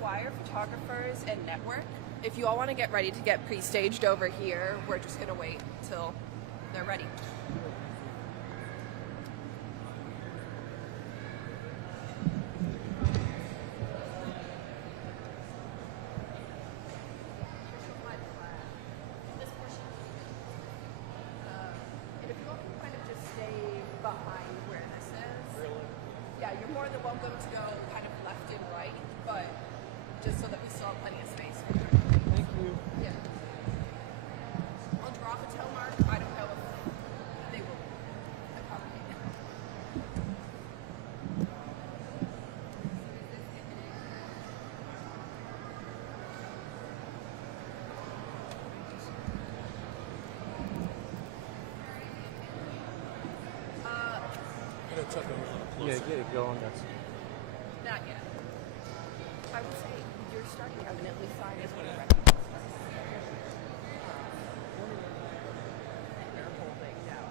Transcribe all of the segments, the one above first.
wire photographers and network. If you all want to get ready to get pre-staged over here, we're just going to wait till they're ready. And if you all can kind of just stay behind where this is. Really? Yeah, you're more than welcome to go kind of left and right, but just so that we still have plenty of space. Thank you. Yeah. I'll draw a toe mark. I don't know if they will accommodate it. Yeah, get it going. That's Not yet. I would say you're starting eminently fine as when you're ready. They're holding down.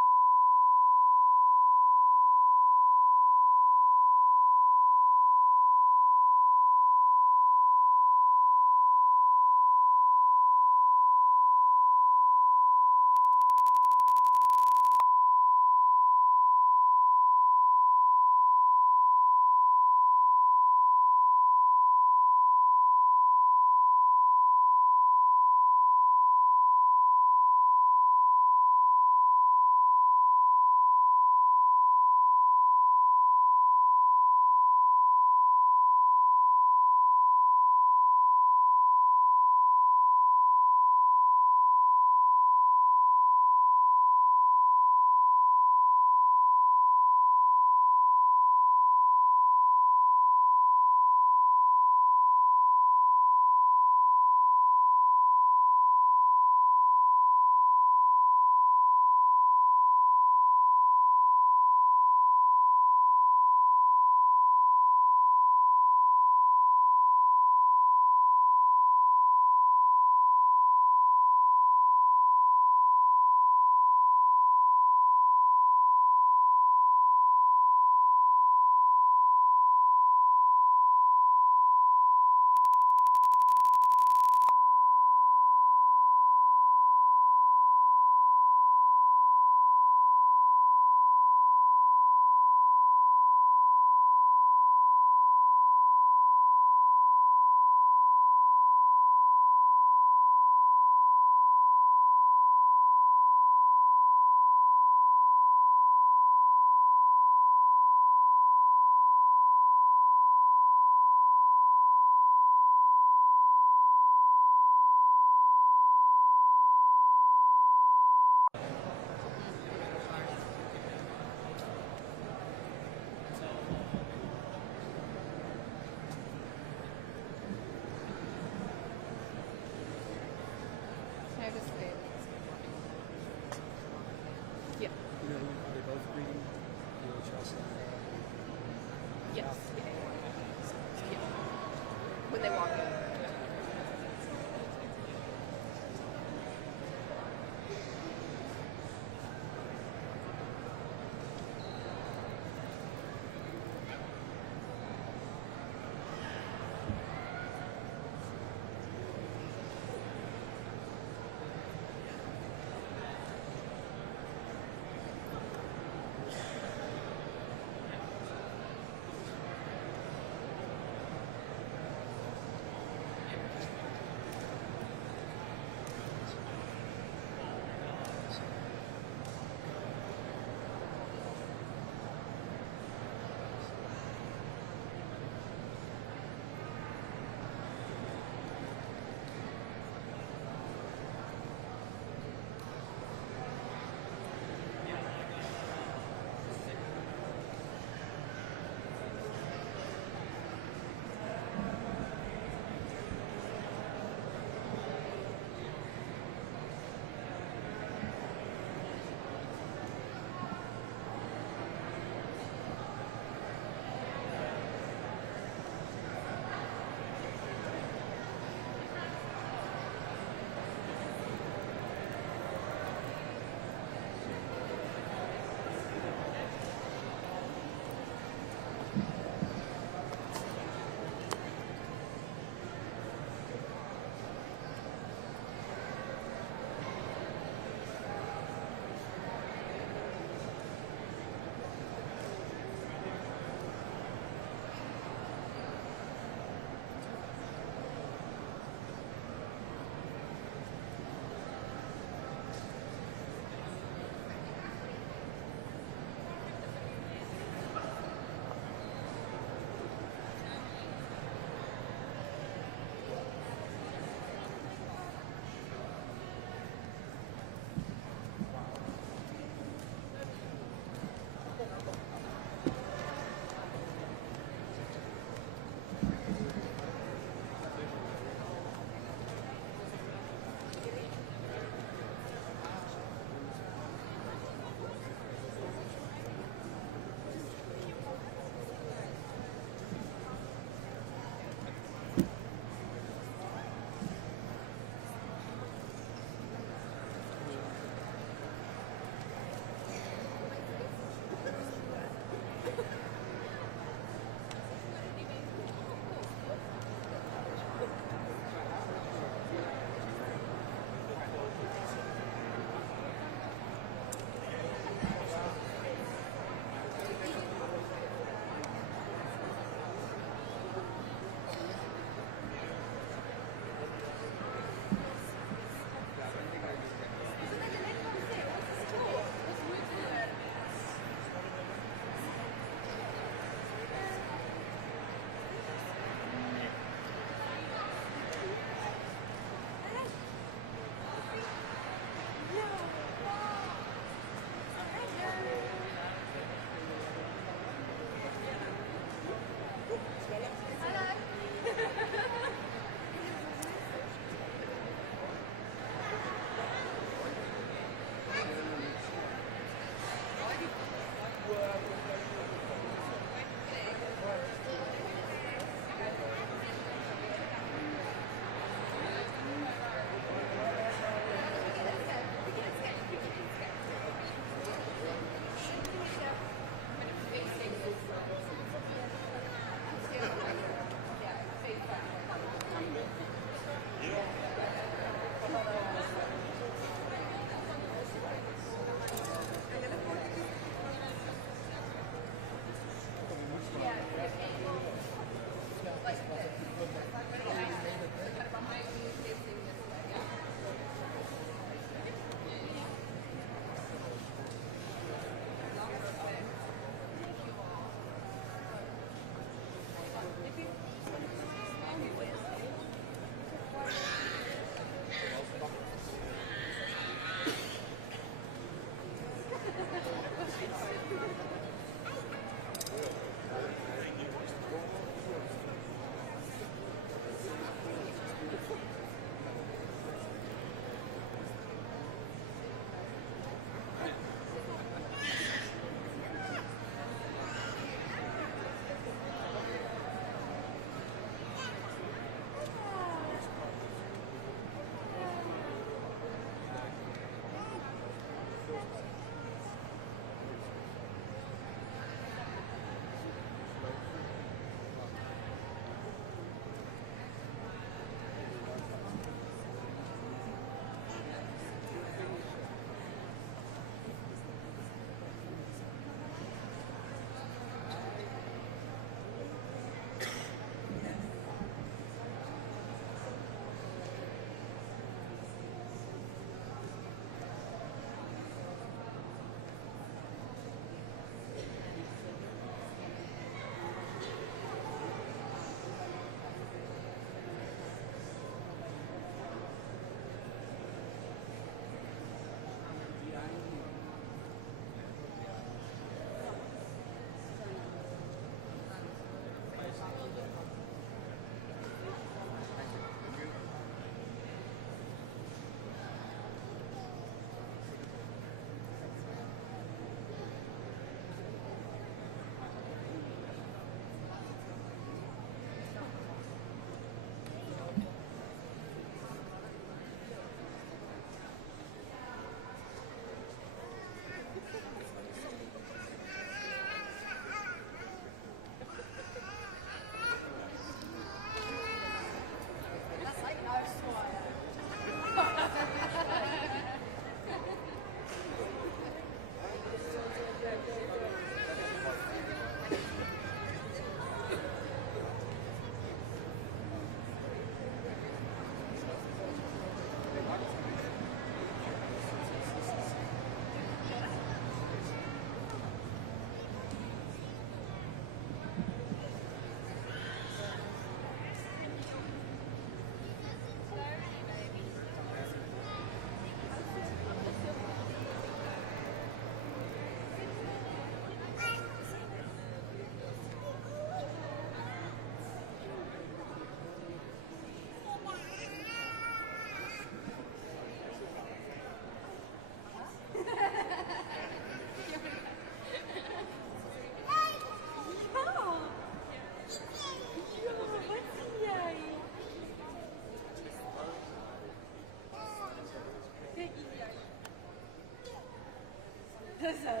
Oh,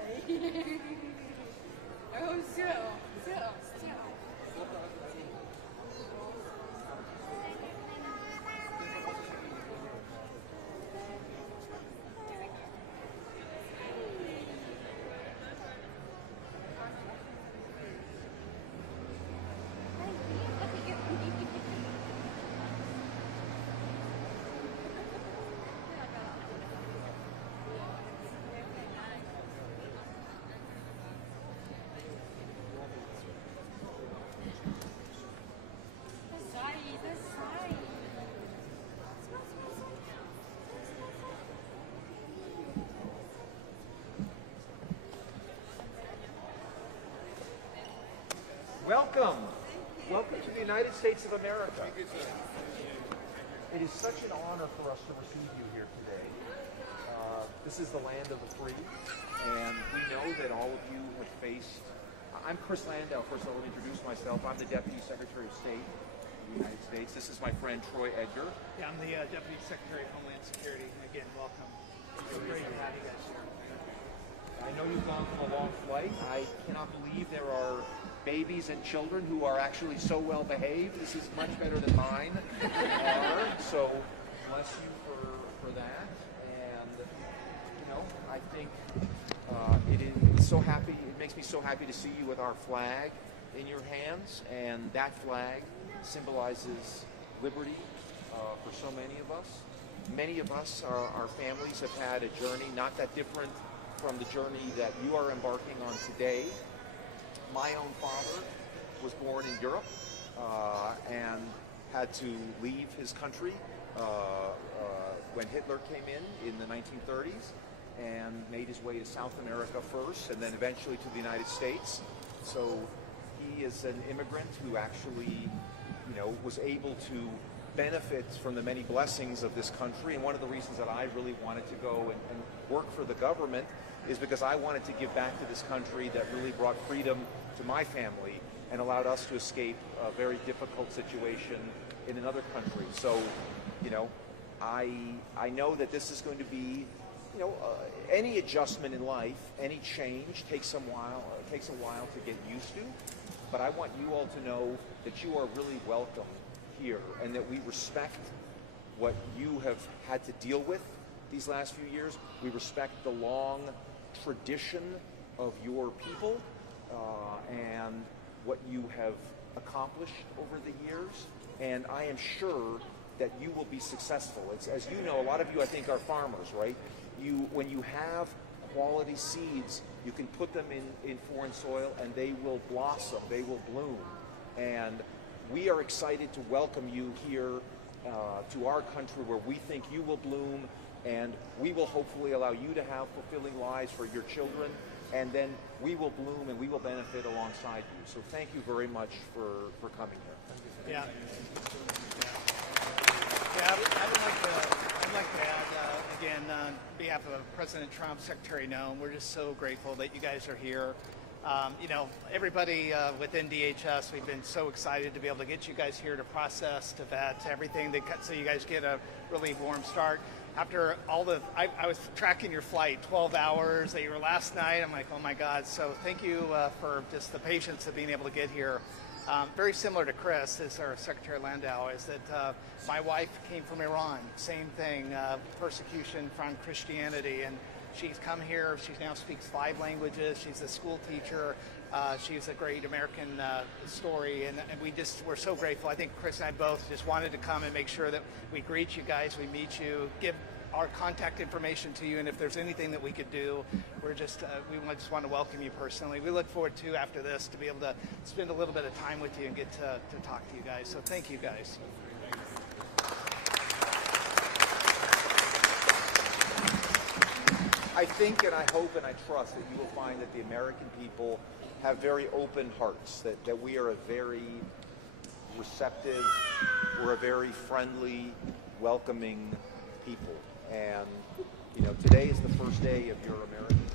still. Welcome. Welcome to the United States of America. It is such an honor for us to receive you here today. This is the land of the free, and we know that all of you have faced... I'm Chris Landau. First, I'll introduce myself. I'm the Deputy Secretary of State of the United States. This is my friend Troy Edgar. Yeah, I'm the Deputy Secretary of Homeland Security. Again, welcome. It's great to have you guys here. I know you've gone from a long flight. I cannot believe there are babies and children who are actually so well behaved. This is much better than mine are. So bless you for that. And you know, I think it makes me so happy to see you with our flag in your hands, and that flag symbolizes liberty for so many of us. Many of us, our families have had a journey not that different from the journey that you are embarking on today. My own father was born in Europe and had to leave his country when Hitler came in the 1930s and made his way to South America first and then eventually to the United States. So he is an immigrant who actually, was able to benefit from the many blessings of this country. And one of the reasons that I really wanted to go and work for the government is because I wanted to give back to this country that really brought freedom to my family and allowed us to escape a very difficult situation in another country. So, I know that this is going to be, any adjustment in life, any change takes a while to get used to. But I want you all to know that you are really welcome here and that we respect what you have had to deal with these last few years. We respect the long tradition of your people and what you have accomplished over the years. And I am sure that you will be successful. As you know, a lot of you, I think, are farmers, right? When you have quality seeds, you can put them in foreign soil and they will blossom, they will bloom. And we are excited to welcome you here to our country where we think you will bloom, and we will hopefully allow you to have fulfilling lives for your children, and then we will bloom and we will benefit alongside you. So thank you very much for coming here. Yeah. I'd like to add, again, on behalf of President Trump, Secretary Noem, we're just so grateful that you guys are here. Everybody within DHS, we've been so excited to be able to get you guys here to process, to vet, everything, so you guys get a really warm start. After all I was tracking your flight, 12 hours that you were last night. I'm like, oh my God. So thank you for just the patience of being able to get here. Very similar to Chris, as our Secretary Landau, is that my wife came from Iran. Same thing, persecution from Christianity. And she's come here. She now speaks 5 languages. She's a school teacher. She's a great American story, and we're so grateful. I think Chris and I both just wanted to come and make sure that we greet you guys, we meet you, give our contact information to you, and if there's anything that we could do, we just want to welcome you personally. We look forward to, after this, to be able to spend a little bit of time with you and get to talk to you guys. So thank you guys. I think and I hope and I trust that you will find that the American people have very open hearts, that we are a very receptive, we're a very friendly, welcoming people. And, today is the first day of your American journey.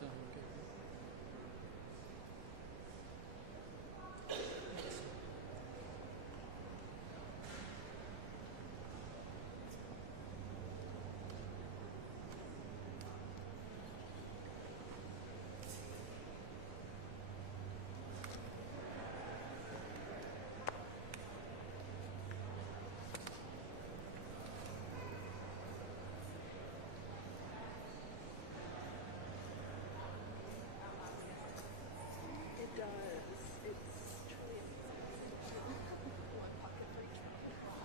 So, okay. It does. It's truly amazing. One pocket for each one.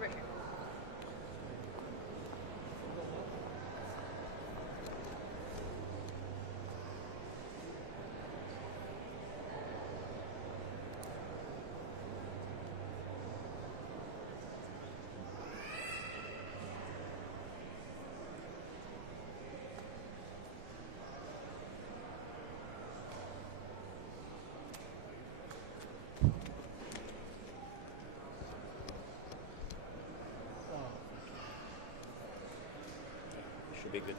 Right here. Should be good.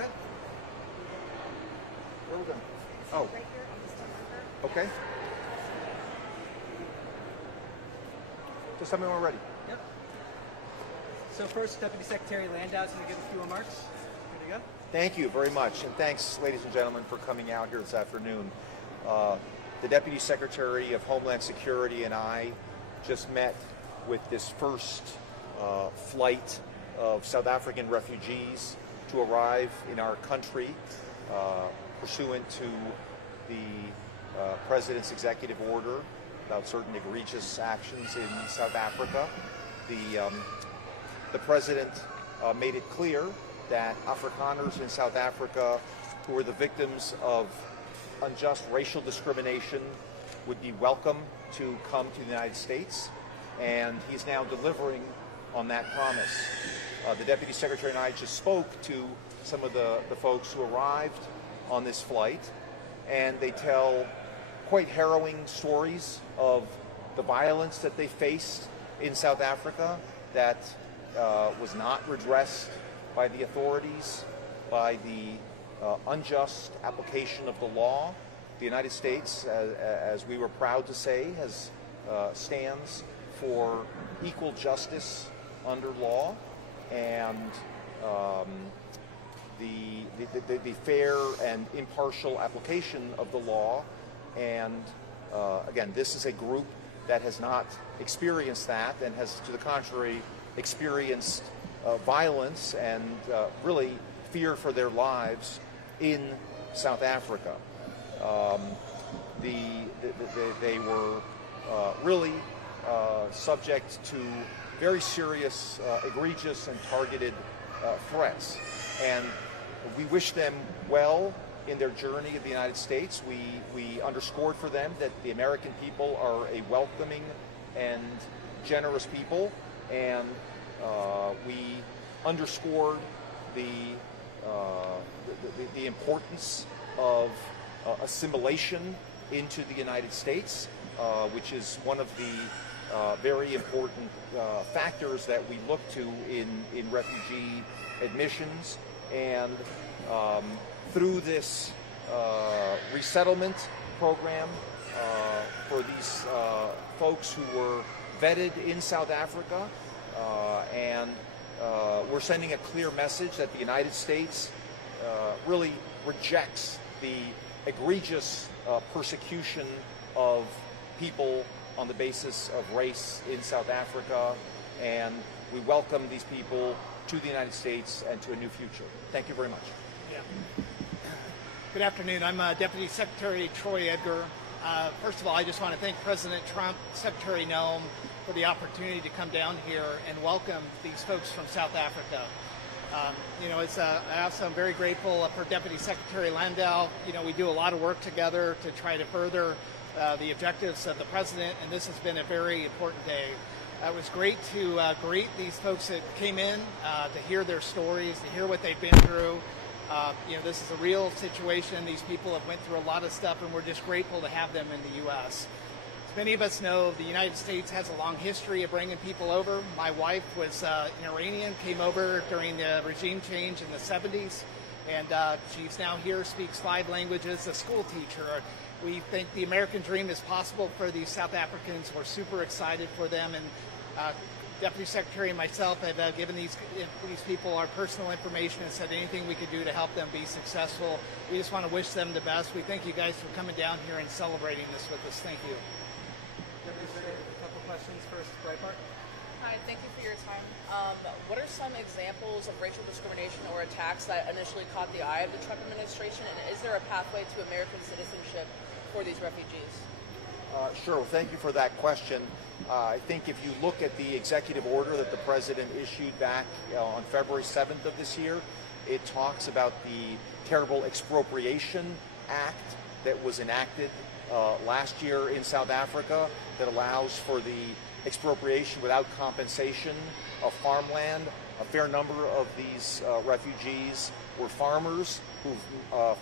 that? Where are we going? Oh. Right here on this number. Okay. Just tell me when we're ready. Yep. So first, Deputy Secretary Landau is going to give a few remarks. Here you go. Thank you very much, and thanks, ladies and gentlemen, for coming out here this afternoon. The Deputy Secretary of Homeland Security and I just met with this first flight of South African refugees to arrive in our country pursuant to the President's executive order about certain egregious actions in South Africa. The President made it clear that Afrikaners in South Africa who were the victims of unjust racial discrimination would be welcome to come to the United States, and he's now delivering on that promise. The Deputy Secretary and I just spoke to some of the folks who arrived on this flight, and they tell quite harrowing stories of the violence that they faced in South Africa that was not redressed by the authorities, by the unjust application of the law. The United States, as we were proud to say, stands for equal justice under law, and the fair and impartial application of the law. And again, this is a group that has not experienced that and has, to the contrary, experienced violence and really fear for their lives in South Africa. They were really subject to very serious, egregious, and targeted threats. And we wish them well in their journey of the United States. We underscored for them that the American people are a welcoming and generous people, and we underscored the importance of assimilation into the United States, which is one of the very important factors that we look to in refugee admissions. And through this resettlement program for these folks who were vetted in South Africa, and we're sending a clear message that the United States really rejects the egregious persecution of people on the basis of race in South Africa, and we welcome these people to the United States and to a new future. Thank you very much. Yeah. Good afternoon. I'm Deputy Secretary Troy Edgar. First of all, I just want to thank President Trump, Secretary Noem, for the opportunity to come down here and welcome these folks from South Africa. I'm very grateful for Deputy Secretary Landau. We do a lot of work together to try to further the objectives of the President, and this has been a very important day. It was great to greet these folks that came in, to hear their stories, to hear what they've been through. This is a real situation. These people have went through a lot of stuff, and we're just grateful to have them in the U.S. As many of us know, the United States has a long history of bringing people over. My wife was an Iranian, came over during the regime change in the 70s, and she's now here, speaks 5 languages, a school teacher. We think the American dream is possible for these South Africans. We're super excited for them, and Deputy Secretary and myself have given these people our personal information and said anything we could do to help them be successful. We just want to wish them the best. We thank you guys for coming down here and celebrating this with us. Thank you. Deputy Secretary, a couple questions first. Breitbart. Hi, thank you for your time. What are some examples of racial discrimination or attacks that initially caught the eye of the Trump administration, and is there a pathway to American citizenship for these refugees? Sure. Well, thank you for that question. I think if you look at the executive order that the President issued back on February 7th of this year, it talks about the terrible expropriation act that was enacted last year in South Africa that allows for the expropriation without compensation of farmland. A fair number of these refugees were farmers who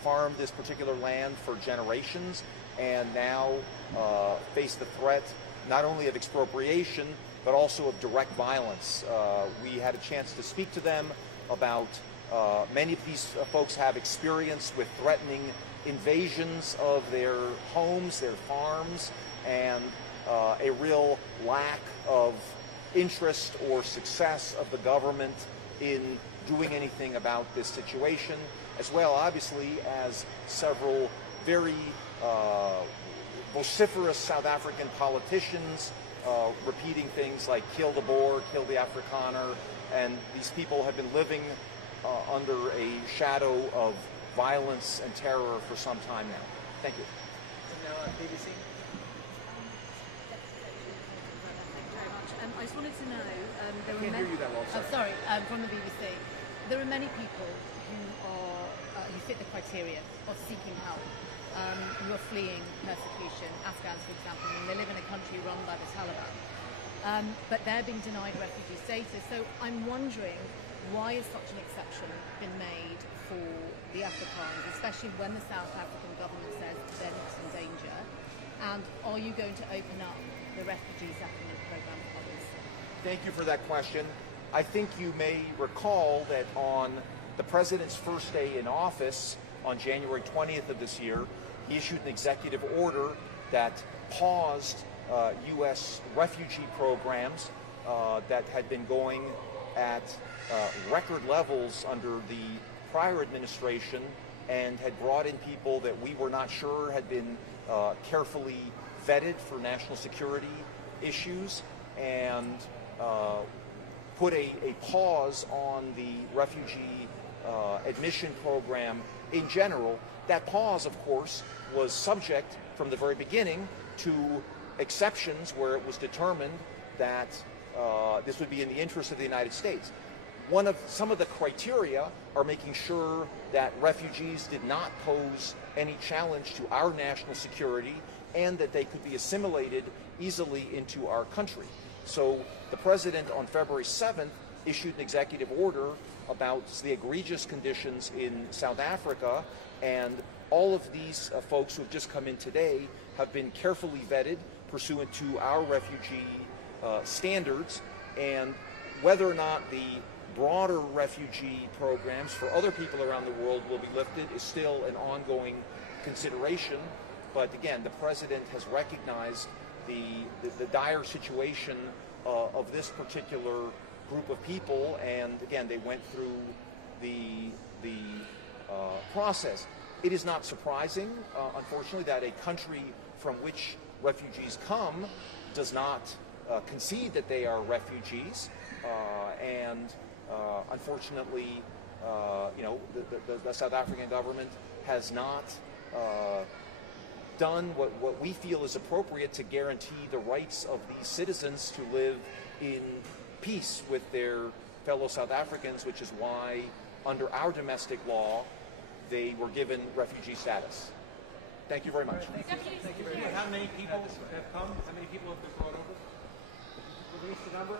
farmed this particular land for generations and now face the threat not only of expropriation but also of direct violence. We had a chance to speak to them about Many of these folks have experience with threatening invasions of their homes, their farms, and a real lack of interest or success of the government in doing anything about this situation, as well, obviously, as several very vociferous South African politicians repeating things like kill the Boer, kill the Afrikaner, and these people have been living under a shadow of violence and terror for some time now. Thank you. And now BBC. I just wanted to know, there I can't hear you that well, sorry. from the BBC. There are many people who are who fit the criteria of seeking help, who are fleeing persecution, Afghans, for example, and they live in a country run by the Taliban, but they're being denied refugee status. So I'm wondering, why has such an exception been made for the Afrikaners, especially when the South African government says they're not in danger? And are you going to open up the refugee settlement program for others? Thank you for that question. I think you may recall that on the president's first day in office, on January 20th of this year, he issued an executive order that paused U.S. refugee programs that had been going at record levels under the prior administration and had brought in people that we were not sure had been carefully vetted for national security issues, and put a pause on the refugee admission program in general. That pause, of course, was subject from the very beginning to exceptions where it was determined that this would be in the interest of the United States. Some of the criteria are making sure that refugees did not pose any challenge to our national security and that they could be assimilated easily into our country. So the president on February 7th issued an executive order about the egregious conditions in South Africa, and all of these folks who have just come in today have been carefully vetted pursuant to our refugee standards, and whether or not the broader refugee programs for other people around the world will be lifted is still an ongoing consideration. But again, the president has recognized the dire situation of this particular group of people, and again, they went through the process. It is not surprising, unfortunately, that a country from which refugees come does not concede that they are refugees, and unfortunately, the South African government has not done what we feel is appropriate to guarantee the rights of these citizens to live in peace with their fellow South Africans, which is why, under our domestic law, they were given refugee status. Thank you very much. Thank you very much. How many people have come? How many people have been brought over? Release the number?